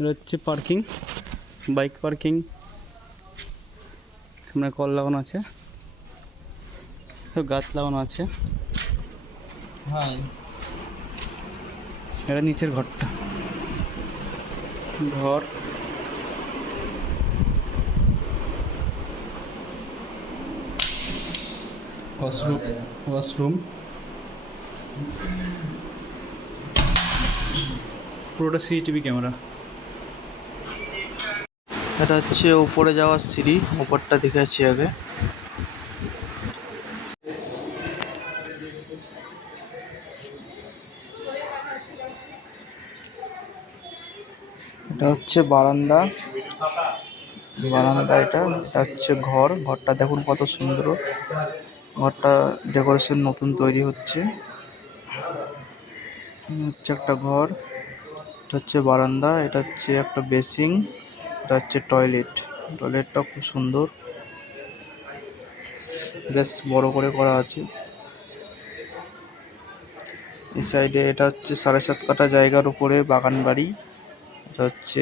এটা হচ্ছে parking, bike parking. সামনে কল লাগানো আছে, সব গাছ লাগানো আছে। হ্যাঁ, এটা নিচের ঘরটা, ঘর। ওয়াশরুম পুরোটা সিসিটিভি ক্যামেরা। এটা হচ্ছে উপরে যাওয়ার সিঁড়ি, উপরটা দেখেছি আগে। এটা হচ্ছে বারান্দা, এটা হচ্ছে ঘরটা দেখুন কত সুন্দর। ঘরটা ডেকোরেশন নতুন তৈরি হচ্ছে একটা ঘর। এটা হচ্ছে বারান্দা, এটা হচ্ছে একটা বেসিং, এটা হচ্ছে টয়লেটটা খুব সুন্দর, বেশ বড় করে করা আছে। এই সাইডে এটা হচ্ছে 7.5 কাঠা জায়গার উপরে বাগান বাড়ি। এটা হচ্ছে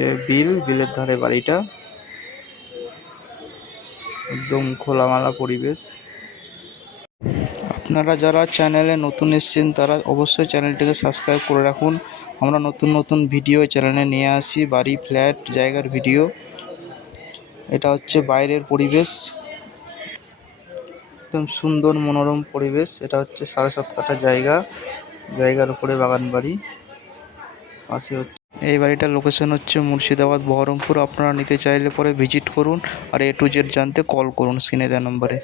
বিলের ধারে বাড়িটা, একদম খোলামেলা পরিবেশ। আপনারা যারা চ্যানেলে নতুন এসেছেন তারা অবশ্যই চ্যানেলটিকে সাবস্ক্রাইব করে রাখুন। আমরা নতুন নতুন ভিডিও চ্যানেলে নিয়ে আসি, বাড়ি, ফ্ল্যাট, জায়গার ভিডিও। এটা হচ্ছে বাইরের পরিবেশ, একদম সুন্দর মনোরম পরিবেশ। এটা হচ্ছে 7.5 কাঠা জায়গার উপরে বাগান বাড়ি। পাশে হচ্ছে এই বাড়িটার লোকেশন হচ্ছে মুর্শিদাবাদ, বহরমপুর। আপনারা নিতে চাইলে পরে ভিজিট করুন, আর A to Z জানতে কল করুন স্ক্রিনে দেওয়া নম্বরে।